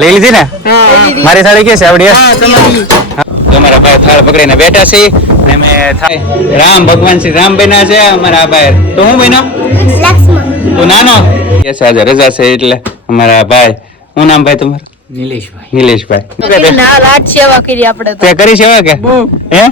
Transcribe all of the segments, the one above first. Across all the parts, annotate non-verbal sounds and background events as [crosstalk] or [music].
લઈ લીધી ને? મારી સાડી કે છે આવડી અમારા ભાઈ થાળ પકડીને બેઠા છે. અને મે રામ ભગવાન શ્રી રામ બન્યા છે અમારા ભાઈ. તો હું બન્યો? લક્ષ્મણ. તું નાનો? કે છે આજે રજા છે એટલે અમારા ભાઈ. હું નામ ભાઈ તમારું? નિલેશભાઈ. નિલેશભાઈ. ના રાત સેવા કરી આપણે તે. કરી છે કે? હે?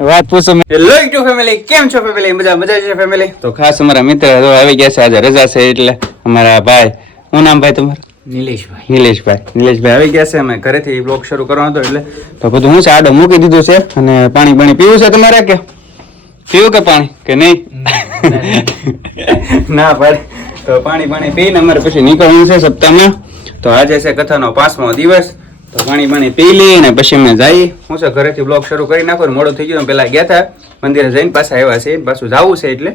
વાત પૂછો હેલો ફેમિલી કેમ છો ફેમિલી મજા મજા છે ફેમિલી તો ખાસ અમારા મિત્ર આવી ગયા છે આજે રજા છે એટલે અમારા ભાઈ. હું નામ ભાઈ તમારું? નિલેશભાઈ. નિલેશભાઈ. નિલેશભાઈ આવી ગયા છે અમે ઘરેથી બ્લોગ શરૂ કરવાનો હતો એટલે તો બધું હું છે આડો મૂકી દીધું છે અને પાણી પાણી પીવું છે તમારે કે? પીવું કે પાણી? કે નહીં? ના પાડે. તો પાણી પાણી પીને અમારે પછી નીકળવાનું છે સપ્તાહમાં. તો આજે છે કથાનો પાંચમો દિવસ. તો પાણી પાણી પી લઈએ ને પછી અમે જઈએ. હું છે ઘરેથી બ્લોગ શરૂ કરી નાખો મોડો મોડું થઈ ગયો પેલા ગયા હતા મંદિરે જઈને પાછા આવ્યા છે પાછું જવું છે એટલે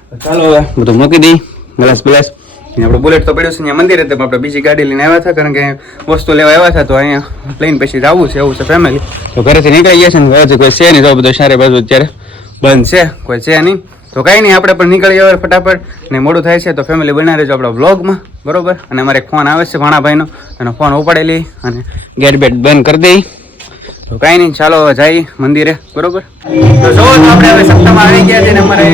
તો ચાલો હવે બધું મૂકી દઈ. Glass glass. આપણે બુલેટ તો પડ્યું છે અહીંયા મંદિરે તો આપણે બીજી ગાડી લઈને આવ્યા હતા, કારણ કે વસ્તુ લેવા આવ્યા હતા તો અહીંયા પ્લેન પછી જવું છે, એવું છે ફેમિલી તો ઘરેથી નીકળી ગયા છે ને, હજી કોઈ છે નહીં, તો બધું સારી બાજુ અત્યારે બંધ છે, કોઈ છે નહીં. તો કાંઈ નહીં, આપણે પણ નીકળી જવા ફટાફટ. ને મોડું થાય છે તો ફેમિલી બના રહેજો આપણા વ્લોગમાં બરોબર? અને અમારે ફોન આવે છે, ભાણાભાઈનો. એનો ફોન ઉપાડેલી અને ગેટ બેટ બંધ કરી દઈ. તો કાંઈ નહીં ચાલો જાય મંદિરે બરોબર? તો જો આપણે હવે સપ્તાહમાં આવી ગયા છે ને અમારે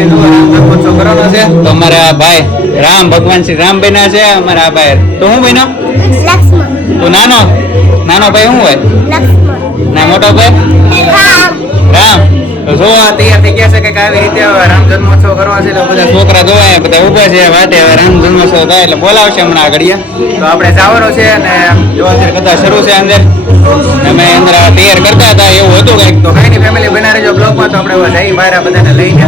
જો કરવાનો છે. તો અમારા ભાઈ રામ ભગવાન શ્રી રામ બન્યા છે અમારા ભાઈ તો હું બન્યો? તો તું નાનો નાનો ભાઈ શું હોય? ના મોટો ભાઈ? જો આ તૈયાર થઈ ગયા છે રીતે રામ જન્મોત્સવ કરવા છે તો બધા છોકરા જોવા બધા ઊભા છે વાટે હવે રામ જન્મોત્સવ થાય, એટલે બોલાવશે હમણાં આગળિયા તો આપણે જવાનું છે અને જો અત્યારે શરૂ છે અંદર. અમે અંદર તૈયાર કરતા હતા, એવું હતું કંઈક. તો કઈ ફેમિલી બનાવી જો બ્લોગમાં, તો આપણે જઈ બહાર બધાને લઈને.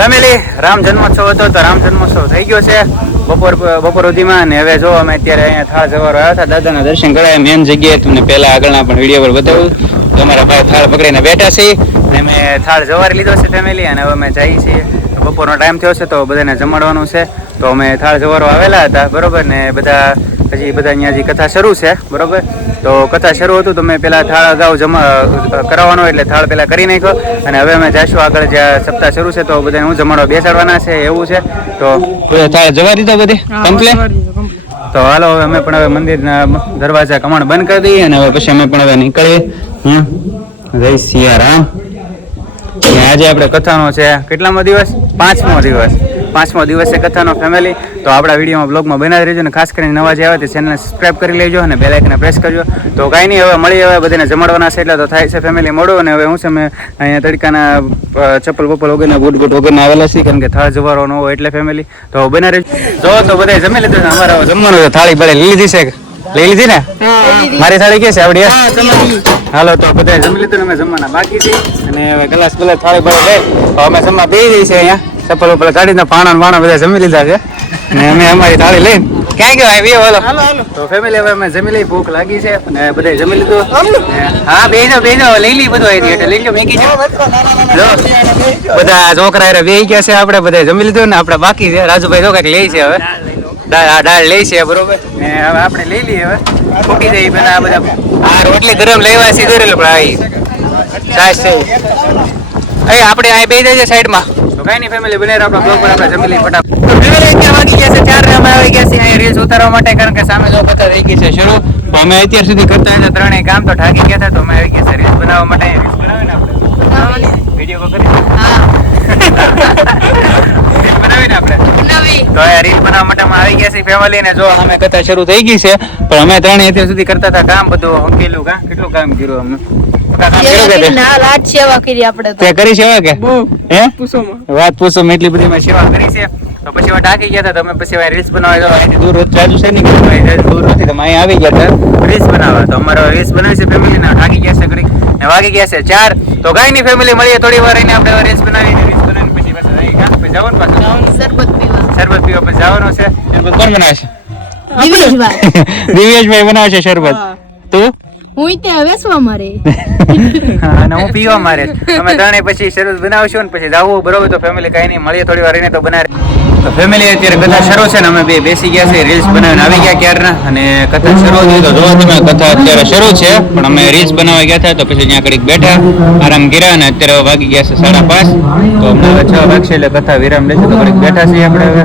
ફેમિલી રામ જન્મોત્સવ હતો તો રામ જન્મોત્સવ થઈ ગયો છે. બપોર બપોર સુધીમાં અને હવે જો અમે અત્યારે અહીંયા થાળ જવાર આવ્યા હતા, દાદાના દર્શન કરાયા મેન જગ્યાએ તમને પહેલા આગળના પણ વીડિયો પર બતાવ્યું તો અમારા ભાઈ થાળ પકડીને બેઠા છે અને અમે થાળ જવાર લીધો છે ફેમિલી અને હવે અમે જઈએ છીએ. બપોરનો ટાઈમ થયો છે તો બધાને જમાડવાનું છે. તો અમે થાળ જવારો આવેલા હતા, બરોબર ને બધા પછી બધા અહીંયાથી કથા શરૂ છે બરોબર? તો કથા શરૂ હતું તો મેં પેલા થાળ અગાઉ જમા કરાવવાનો એટલે થાળ પેલા કરી નાખ્યો અને હવે અમે જઈશું આગળ જ્યાં સપ્તાહ શરૂ છે તો બધાને હું જમાડવા બેસાડવાના છે એવું છે. તો થાળ જવા દીધો બધે? કમ્પ્લેટ તો હાલો હવે અમે પણ હવે મંદિરના દરવાજા કમાણ બંધ કરી દઈએ અને હવે પછી અમે પણ હવે નીકળીએ. હમ. જય સિયારામ અને આજે આપણે કથાનો છે કેટલામો દિવસ? પાંચમો દિવસ. પાંચમો દિવસે કથાનો ફેમિલી તો આપણા વિડીયોમાં બ્લોગમાં બનાવી રહેજો અને ખાસ કરીને નવા જે આવે તે ચેનલને સબસ્ક્રાઈબ કરી લેજો અને બેલ આઇકને પ્રેસ કરજો. તો કાંઈ નહીં હવે મળી હવે બધાને જમાડવાના છે એટલે તો થાય છે ફેમિલી મળો અને હવે હું છે મેં અહીંયા તડકાના ચપ્પલ બપ્પલ વગરના બૂટ બૂટ વગરના આવેલા છે કારણ કે થાળ જવારો ન હોય એટલે ફેમિલી તો બના રહેજો જો તો બધા જમી લીધું અમારે જમવાનું થાળી લઈ લીધી છે. લઈ લીધી ને? મારી થાળી કે છે? આવડી હાલો તો બધા જમી લીધું અમે જમવાના બાકી છે અને હવે ગ્લાસ ગ્લાસ થાળી ભરે તો અમે જમવા બે જઈએ છીએ અહીંયા. ચપ્પલ ઉપર કાઢીને પાણા ને પાણા બધા જમી લીધા છે. ને અમે અમારી થાળી લઈને ક્યાં ગયો? આવી બોલો તો ફેમિલી હવે અમે જમી લઈ ભૂખ લાગી છે અને બધા જમી લીધું. હા બે જાઓ બે જાઓ લઈ લઈ બધું આવી એટલે લઈ લો મેગી જો બધા છોકરા એ બેસી ગયા છે આપણે બધા જમી લીધું ને આપણે બાકી છે. રાજુભાઈ તો કંઈક લે છે હવે. દાળ આ દાળ લે છે બરોબર. ને હવે આપણે લઈ લઈએ હવે. ફૂટી જઈએ પેલા આ બધા. આ રોટલી ગરમ લેવા સીધો રેલો પણ આવી છાશ છે અહીં આપણે અહીં બે જાય છે સાઈડમાં. તો કાંઈ નહીં ફેમિલી બને આપણા બ્લોગ પર આપણે જમી લઈએ ફટાફટ. વાગી ગયા છે ચાર અમે આવી ગયા છીએ અહીંયા રીલ્સ ઉતારવા માટે કારણ કે સામે જો બધા થઈ ગઈ છે શરૂ. તો અમે અત્યાર સુધી કરતા હતા ત્રણેય કામ તો ઠાકી ગયા હતા તો અમે આવી ગયા છે રીલ્સ બનાવવા માટે. રીલ્સ બનાવીને આપણે વીડિયો કરી બનાવીને આપણે. તો આ રીલ બનાવવા માટે અમે આવી ગયા છીએ ફેમિલી ને જો અમે કથા શરૂ થઈ ગઈ છે પણ અમે ત્રણે અત્યાર સુધી કરતા હતા કામ બધું હંકેલું કામ કેટલું કામ કર્યું અમે સેવા કરી આપણે તે. કરી સેવા કે? હે? વાત પૂછો એટલી બધી મેં સેવા કરી છે. તો પછી હવે ટાંકી ગયા હતા તો પછી રીલ્સ બનાવવા તો અહીંથી દૂર રાજુ છે ને કે ભાઈ રાજુ દૂર નથી તો અહીં આવી ગયા હતા. રીલ્સ બનાવવા. તો અમારો રીલ્સ બનાવી છે ફેમિલી ને ટાંકી ગયા છે ઘડીક. ને વાગી ગયા છે ચાર. તો કાંઈ ની ફેમિલી મળીએ થોડી વાર રહીને આપણે રીલ્સ બનાવીને પછી પાછા રહી ગયા પછી. જવાનું પાછું શરબત પીવા શરબત પીવા પછી જવાનું છે. શરબત કોણ બનાવે છે? દિવેશભાઈ [laughs] દિવ્યેશભાઈ બનાવે છે શરબત. તું? હું ત્યાં વેસવા મારે અને હું પીવા મારે અમે ત્રણે પછી શરૂ બનાવશું ને પછી જાવું બરોબર? તો ફેમિલી કઈ નહીં મળીએ થોડી વાર રહીને તો બનાવે. તો ફેમિલી અત્યારે કથા શરૂ છે ને અમે બે બેસી ગયા છે રીલ્સ બનાવીને આવી ગયા ક્યારના. અને કથા શરૂ થઈ તો જો તમે કથા અત્યારે શરૂ છે પણ અમે રીલ્સ બનાવવા ગયા હતા તો પછી ત્યાં ઘડીક બેઠા આરામ કર્યા અને અત્યારે વાગી ગયા છે સાડા પાંચ. તો અમને છ વાગશે એટલે કથા વિરામ લેશે તો ઘડીક બેઠા છીએ આપણે હવે.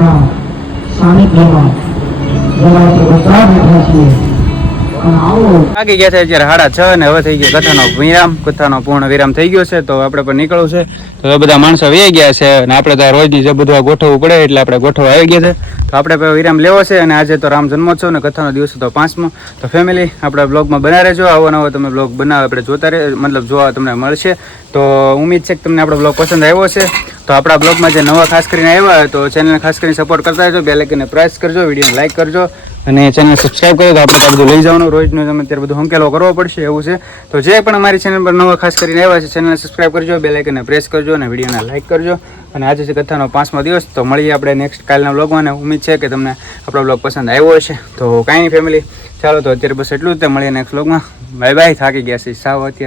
આવો વાગી ગયા છે અત્યારે સાડા છ અને હવે થઈ ગયો કથાનો વિરામ. કથાનો પૂર્ણ વિરામ થઈ ગયો છે, તો આપણે પણ નીકળવું છે. તો બધા માણસો વહી ગયા છે અને આપણે તો રોજની જે બધું ગોઠવવું પડે એટલે આપણે ગોઠવવા આવી ગયા છે. તો આપણે પણ વિરામ લેવો છે અને આજે તો રામ જન્મોત્સવ ને કથાનો દિવસ હતો પાંચમો. તો ફેમિલી આપણા બ્લોગમાં બના રહેજો. આવો નવો તમે બ્લોગ બનાવે, આપણે જોતા રહે, મતલબ જોવા તમને મળશે. તો ઉમેદ છે કે તમને આપણો બ્લોગ પસંદ આવ્યો છે તો આપણા બ્લોગમાં જે નવા ખાસ કરીને આવ્યા હોય તો ચેનલને ખાસ કરીને સપોર્ટ કરતા રહેજો. બે લાઇકને પ્રેસ કરજો વિડીયોને લાઇક કરજો અને ચેનલ સબસ્ક્રાઈબ કરો તો આપણે બધું લઈ જવાનું. રોજનું તમે અત્યારે બધું હંકેલો કરવો પડશે, એવું છે. તો જે પણ અમારી ચેનલ પર નવા ખાસ કરીને આવ્યા છે ચેનલને સબસ્ક્રાઈબ કરજો બે લાઇકને પ્રેસ કરજો અને વિડીયોને લાઇક કરજો. અને આજે છે કથાનો પાંચમો દિવસ, તો મળીએ આપણે નેક્સ્ટ કાલના બ્લોગમાં. અને ઉમ્મીદ છે કે તમને આપણો બ્લોગ પસંદ આવ્યો હશે. તો કાંઈ નહીં ફેમિલી ચાલો તો અત્યારે બસ એટલું જ. તે મળીએ નેક્સ્ટ બ્લોગમાં. બાય બાય થાકી ગયા છે. સાવ અત્યારે